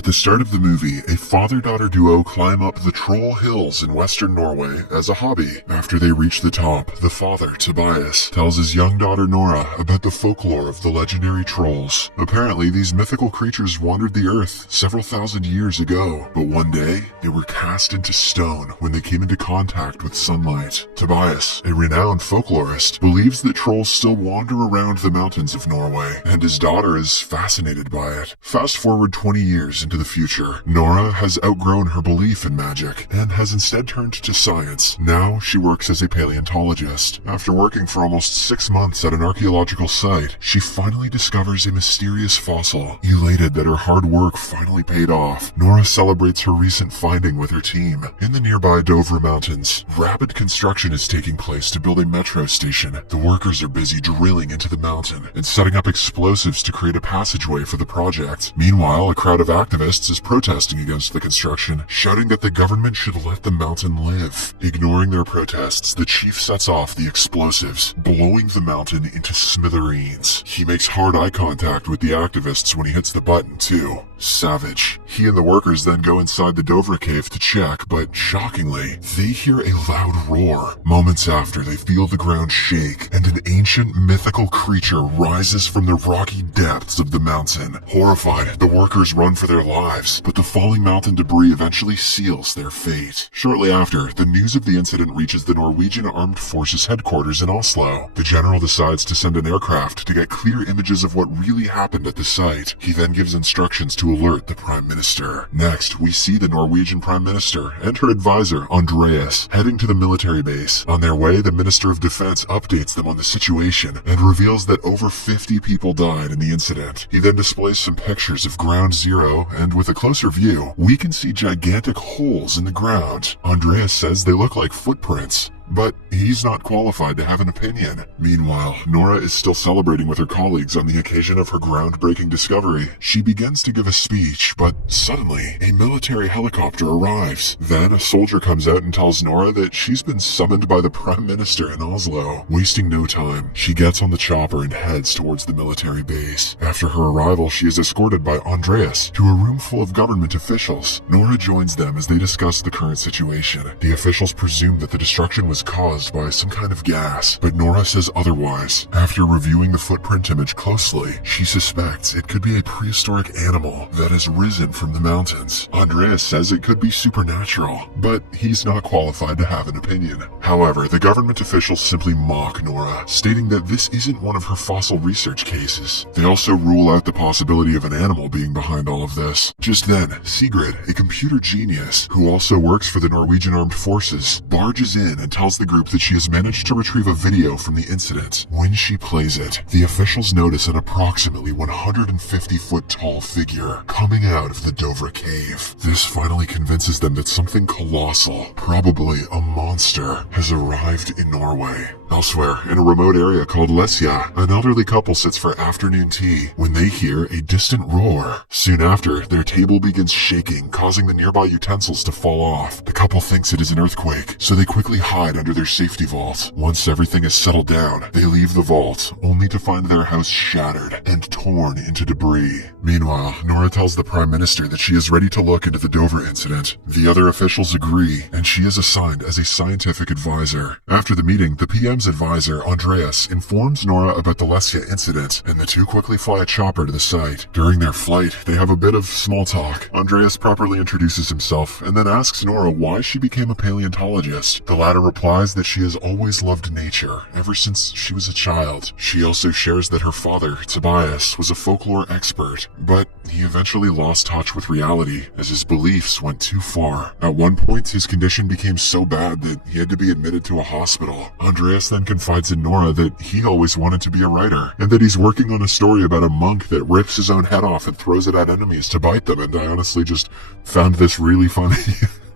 At the start of the movie, a father-daughter duo climb up the Troll Hills in western Norway as a hobby. After they reach the top, the father, Tobias, tells his young daughter Nora about the folklore of the legendary trolls. Apparently, these mythical creatures wandered the earth several thousand years ago, but one day, they were cast into stone when they came into contact with sunlight. Tobias, a renowned folklorist, believes that trolls still wander around the mountains of Norway, and his daughter is fascinated by it. Fast forward 20 years into the future, Nora has outgrown her belief in magic and has instead turned to science. Now she works as a paleontologist. After working for almost 6 months at an archaeological site, she finally discovers a mysterious fossil. Elated that her hard work finally paid off, Nora celebrates her recent finding with her team. In the nearby Dovre Mountains, rapid construction is taking place to build a metro station. The workers are busy drilling into the mountain and setting up explosives to create a passageway for the project. Meanwhile, a crowd of activists is protesting against the construction, shouting that the government should let the mountain live. Ignoring their protests, the chief sets off the explosives, blowing the mountain into smithereens. He makes hard eye contact with the activists when he hits the button, too. Savage. He and the workers then go inside the Dovre cave to check, but shockingly, they hear a loud roar. Moments after, they feel the ground shake, and an ancient mythical creature rises from the rocky depths of the mountain. Horrified, the workers run for their lives, but the falling mountain debris eventually seals their fate. Shortly after, the news of the incident reaches the Norwegian Armed Forces headquarters in Oslo. The general decides to send an aircraft to get clear images of what really happened at the site. He then gives instructions to alert the Prime Minister. Next, we see the Norwegian Prime Minister and her advisor, Andreas, heading to the military base. On their way, the Minister of Defense updates them on the situation and reveals that over 50 people died in the incident. He then displays some pictures of Ground Zero, and with a closer view, we can see gigantic holes in the ground. Andreas says they look like footprints, but he's not qualified to have an opinion. Meanwhile, Nora is still celebrating with her colleagues on the occasion of her groundbreaking discovery. She begins to give a speech, but suddenly, a military helicopter arrives. Then a soldier comes out and tells Nora that she's been summoned by the Prime Minister in Oslo. Wasting no time, she gets on the chopper and heads towards the military base. After her arrival, she is escorted by Andreas to a room full of government officials. Nora joins them as they discuss the current situation. The officials presume that the destruction was caused by some kind of gas, but Nora says otherwise. After reviewing the footprint image closely, she suspects it could be a prehistoric animal that has risen from the mountains. Andreas says it could be supernatural, but he's not qualified to have an opinion. However, the government officials simply mock Nora, stating that this isn't one of her fossil research cases. They also rule out the possibility of an animal being behind all of this. Just then, Sigrid, a computer genius who also works for the Norwegian Armed Forces, barges in and tells the group that she has managed to retrieve a video from the incident. When she plays it, the officials notice an approximately 150-foot tall figure coming out of the Dovre cave. This finally convinces them that something colossal, probably a monster, has arrived in Norway. Elsewhere, in a remote area called Lesja, an elderly couple sits for afternoon tea when they hear a distant roar. Soon after, their table begins shaking, causing the nearby utensils to fall off. The couple thinks it is an earthquake, so they quickly hide under their safety vault. Once everything is settled down, they leave the vault, only to find their house shattered and torn into debris. Meanwhile, Nora tells the Prime Minister that she is ready to look into the Dovre incident. The other officials agree, and she is assigned as a scientific advisor. After the meeting, the PM's advisor, Andreas, informs Nora about the Lesja incident, and the two quickly fly a chopper to the site. During their flight, they have a bit of small talk. Andreas properly introduces himself, and then asks Nora why she became a paleontologist. The latter replies that she has always loved nature, ever since she was a child. She also shares that her father, Tobias, was a folklore expert, but he eventually lost touch with reality as his beliefs went too far. At one point, his condition became so bad that he had to be admitted to a hospital. Andreas then confides in Nora that he always wanted to be a writer, and that he's working on a story about a monk that rips his own head off and throws it at enemies to bite them, and I honestly just found this really funny.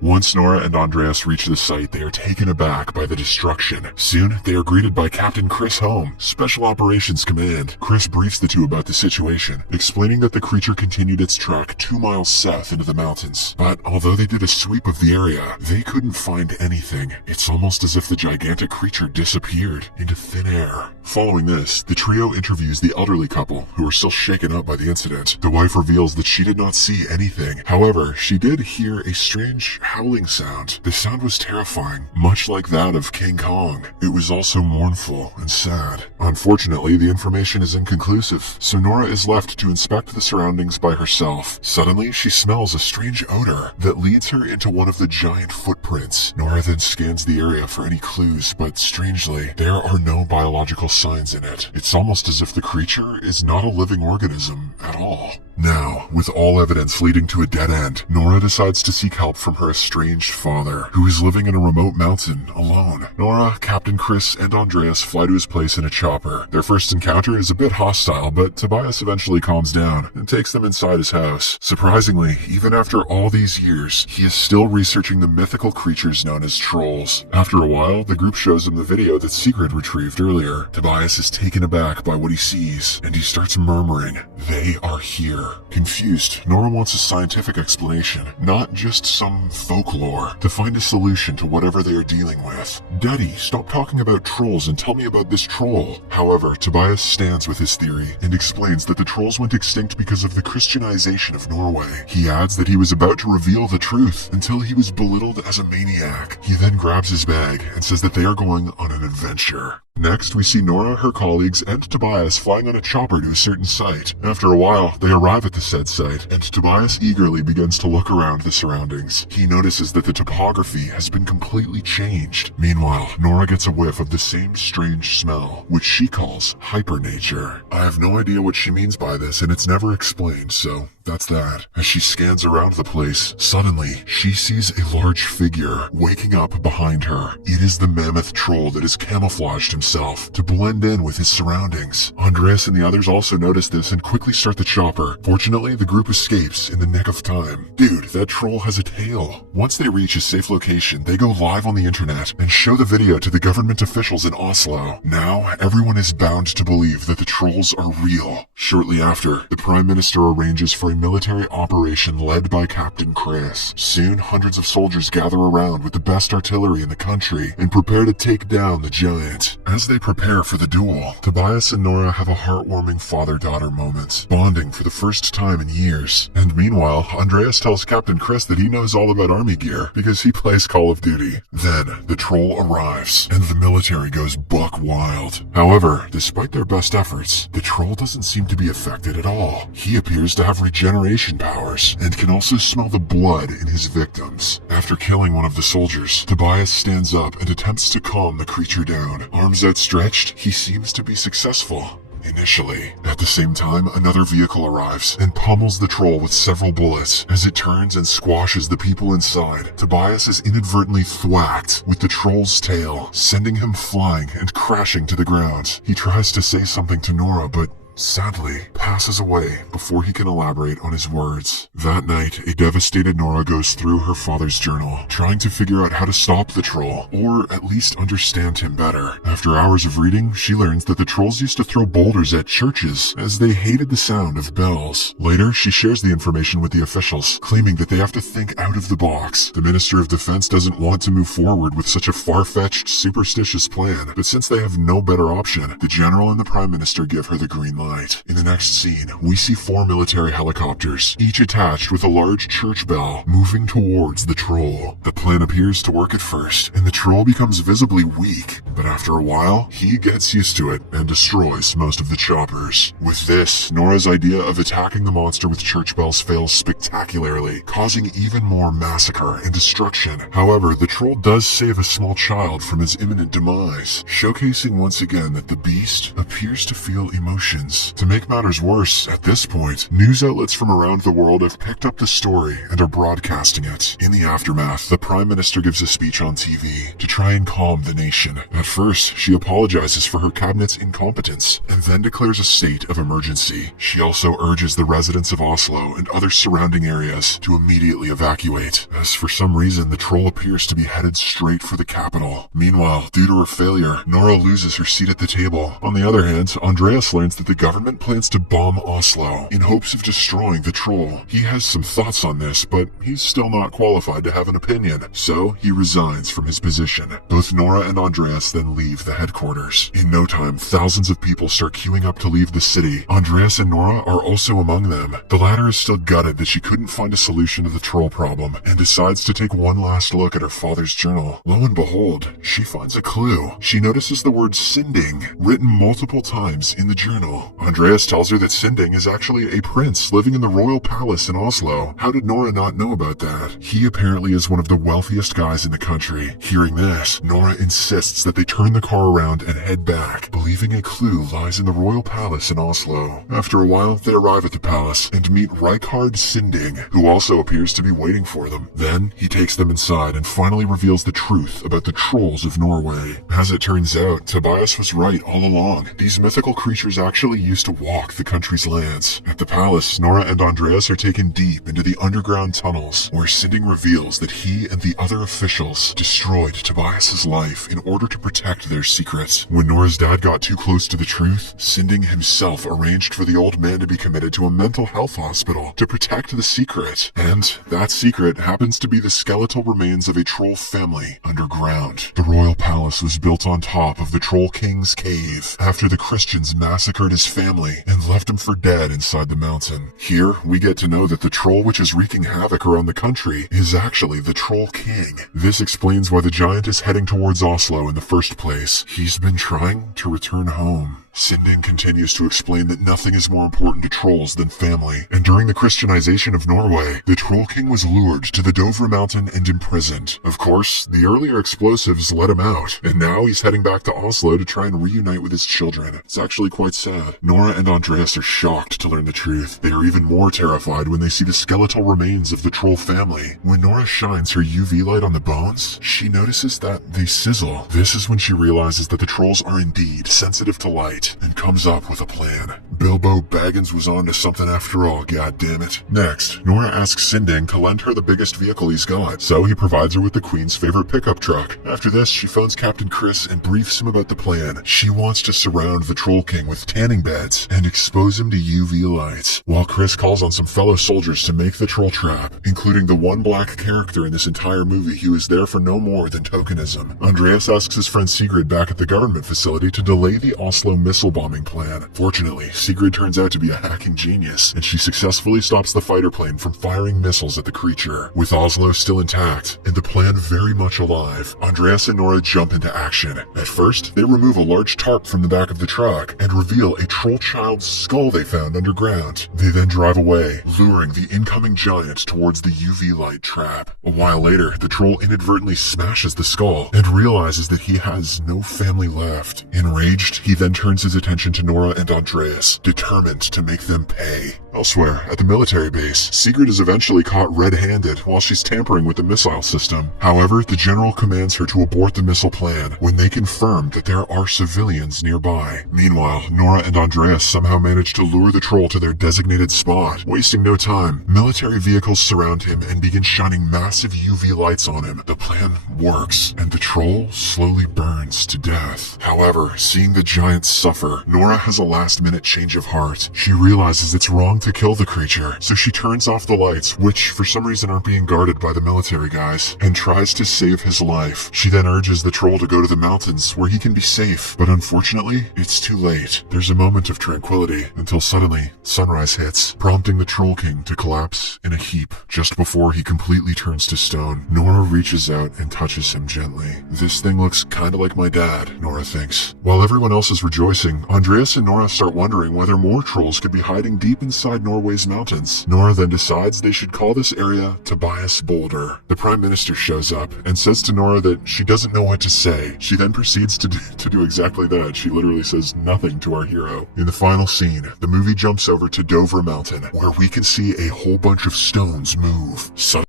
Once Nora and Andreas reach the site, they are taken aback by the destruction. Soon, they are greeted by Captain Chris Holm, Special Operations Command. Chris briefs the two about the situation, explaining that the creature continued its trek 2 miles south into the mountains. But although they did a sweep of the area, they couldn't find anything. It's almost as if the gigantic creature disappeared into thin air. Following this, the trio interviews the elderly couple, who are still shaken up by the incident. The wife reveals that she did not see anything. However, she did hear a strange howling sound. The sound was terrifying, much like that of King Kong. It was also mournful and sad. Unfortunately, the information is inconclusive, so Nora is left to inspect the surroundings by herself. Suddenly, she smells a strange odor that leads her into one of the giant footprints. Nora then scans the area for any clues, but strangely, there are no biological signs in it. It's almost as if the creature is not a living organism at all. Now, with all evidence leading to a dead end, Nora decides to seek help from her estranged father, who is living in a remote mountain alone. Nora, Captain Chris, and Andreas fly to his place in a chopper. Their first encounter is a bit hostile, but Tobias eventually calms down and takes them inside his house. Surprisingly, even after all these years, he is still researching the mythical creatures known as trolls. After a while, the group shows him the video that Sigrid retrieved earlier. Tobias is taken aback by what he sees, and he starts murmuring, "They are here." Confused, Nora wants a scientific explanation, not just some folklore, to find a solution to whatever they are dealing with. "Daddy, stop talking about trolls and tell me about this troll." However, Tobias stands with his theory and explains that the trolls went extinct because of the Christianization of Norway. He adds that he was about to reveal the truth until he was belittled as a maniac. He then grabs his bag and says that they are going on an adventure. Next, we see Nora, her colleagues, and Tobias flying on a chopper to a certain site. After a while, they arrive at the said site, and Tobias eagerly begins to look around the surroundings. He notices that the topography has been completely changed. Meanwhile, Nora gets a whiff of the same strange smell, which she calls hypernature. I have no idea what she means by this, and it's never explained, so that's that. As she scans around the place, suddenly, she sees a large figure waking up behind her. It is the mammoth troll that has camouflaged himself to blend in with his surroundings. Andreas and the others also notice this and quickly start the chopper. Fortunately, the group escapes in the nick of time. Dude, that troll has a tail. Once they reach a safe location, they go live on the internet and show the video to the government officials in Oslo. Now, everyone is bound to believe that the trolls are real. Shortly after, the Prime Minister arranges for a military operation led by Captain Chris. Soon, hundreds of soldiers gather around with the best artillery in the country and prepare to take down the giant. As they prepare for the duel, Tobias and Nora have a heartwarming father-daughter moment, bonding for the first time in years. And meanwhile, Andreas tells Captain Chris that he knows all about army gear because he plays Call of Duty. Then, the troll arrives, and the military goes buck wild. However, despite their best efforts, the troll doesn't seem to be affected at all. He appears to have regeneration powers, and can also smell the blood in his victims. After killing one of the soldiers, Tobias stands up and attempts to calm the creature down. Arms outstretched, he seems to be successful. Initially. At the same time, another vehicle arrives and pummels the troll with several bullets. As it turns and squashes the people inside, Tobias is inadvertently thwacked with the troll's tail, sending him flying and crashing to the ground. He tries to say something to Nora, but sadly passes away before he can elaborate on his words. That night, a devastated Nora goes through her father's journal, trying to figure out how to stop the troll, or at least understand him better. After hours of reading, she learns that the trolls used to throw boulders at churches, as they hated the sound of bells. Later, she shares the information with the officials, claiming that they have to think out of the box. The Minister of Defense doesn't want to move forward with such a far-fetched, superstitious plan, but since they have no better option, the General and the Prime Minister give her the green light. In the next scene, we see 4 military helicopters, each attached with a large church bell, moving towards the troll. The plan appears to work at first, and the troll becomes visibly weak, but after a while, he gets used to it and destroys most of the choppers. With this, Nora's idea of attacking the monster with church bells fails spectacularly, causing even more massacre and destruction. However, the troll does save a small child from his imminent demise, showcasing once again that the beast appears to feel emotions begins. To make matters worse, at this point, news outlets from around the world have picked up the story and are broadcasting it. In the aftermath, the Prime Minister gives a speech on TV to try and calm the nation. At first, she apologizes for her cabinet's incompetence and then declares a state of emergency. She also urges the residents of Oslo and other surrounding areas to immediately evacuate, as for some reason the troll appears to be headed straight for the capital. Meanwhile, due to her failure, Nora loses her seat at the table. On the other hand, Andreas learns that the government plans to bomb Oslo in hopes of destroying the troll. He has some thoughts on this, but he's still not qualified to have an opinion, so he resigns from his position. Both Nora and Andreas then leave the headquarters. In no time, thousands of people start queuing up to leave the city. Andreas and Nora are also among them. The latter is still gutted that she couldn't find a solution to the troll problem and decides to take one last look at her father's journal. Lo and behold, she finds a clue. She notices the word Sinding written multiple times in the journal. Andreas tells her that Sinding is actually a prince living in the royal palace in Oslo. How did Nora not know about that? He apparently is one of the wealthiest guys in the country. Hearing this, Nora insists that they turn the car around and head back, believing a clue lies in the royal palace in Oslo. After a while, they arrive at the palace and meet Rikard Sinding, who also appears to be waiting for them. Then, he takes them inside and finally reveals the truth about the trolls of Norway. As it turns out, Tobias was right all along. These mythical creatures actually used to walk the country's lands. At the palace, Nora and Andreas are taken deep into the underground tunnels, where Sinding reveals that he and the other officials destroyed Tobias's life in order to protect their secret. When Nora's dad got too close to the truth, Sinding himself arranged for the old man to be committed to a mental health hospital to protect the secret. And that secret happens to be the skeletal remains of a troll family underground. The royal palace was built on top of the Troll King's cave after the Christians massacred his family and left him for dead inside the mountain. Here, we get to know that the troll which is wreaking havoc around the country is actually the Troll King. This explains why the giant is heading towards Oslo in the first place. He's been trying to return home. Sinding continues to explain that nothing is more important to trolls than family, and during the Christianization of Norway, the Troll King was lured to the Dovre mountain and imprisoned. Of course, the earlier explosives let him out, and now he's heading back to Oslo to try and reunite with his children. It's actually quite sad. Nora and Andreas are shocked to learn the truth. They are even more terrified when they see the skeletal remains of the troll family. When Nora shines her UV light on the bones, she notices that they sizzle. This is when she realizes that the trolls are indeed sensitive to light, and comes up with a plan. Bilbo Baggins was onto something after all, goddammit. Next, Nora asks Sinding to lend her the biggest vehicle he's got, so he provides her with the Queen's favorite pickup truck. After this, she phones Captain Chris and briefs him about the plan. She wants to surround the Troll King with tanning beds and expose him to UV lights, while Chris calls on some fellow soldiers to make the troll trap, including the one black character in this entire movie who is there for no more than tokenism. Andreas asks his friend Sigrid back at the government facility to delay the Oslo missile bombing plan. Fortunately, Sigrid turns out to be a hacking genius, and she successfully stops the fighter plane from firing missiles at the creature. With Oslo still intact, and the plan very much alive, Andreas and Nora jump into action. At first, they remove a large tarp from the back of the truck and reveal a troll child's skull they found underground. They then drive away, luring the incoming giant towards the UV light trap. A while later, the troll inadvertently smashes the skull and realizes that he has no family left. Enraged, he then turns his attention to Nora and Andreas, determined to make them pay. Elsewhere, at the military base, Sigrid is eventually caught red-handed while she's tampering with the missile system. However, the general commands her to abort the missile plan when they confirm that there are civilians nearby. Meanwhile, Nora and Andreas somehow manage to lure the troll to their designated spot. Wasting no time, military vehicles surround him and begin shining massive UV lights on him. The plan works, and the troll slowly burns to death. However, seeing the giant suffer, Nora has a last-minute change of heart. She realizes it's wrong to kill the creature, so she turns off the lights, which for some reason aren't being guarded by the military guys, and tries to save his life. She then urges the troll to go to the mountains where he can be safe, but unfortunately, it's too late. There's a moment of tranquility until suddenly, sunrise hits, prompting the Troll King to collapse in a heap. Just before he completely turns to stone, Nora reaches out and touches him gently. This thing looks kinda like my dad, Nora thinks. While everyone else is rejoicing, Andreas and Nora start wondering whether more trolls could be hiding deep inside Norway's mountains. Nora then decides they should call this area Tobias Boulder. The Prime Minister shows up and says to Nora that she doesn't know what to say. She then proceeds to do exactly that. She literally says nothing to our hero. In the final scene, the movie jumps over to Dover Mountain, where we can see a whole bunch of stones move.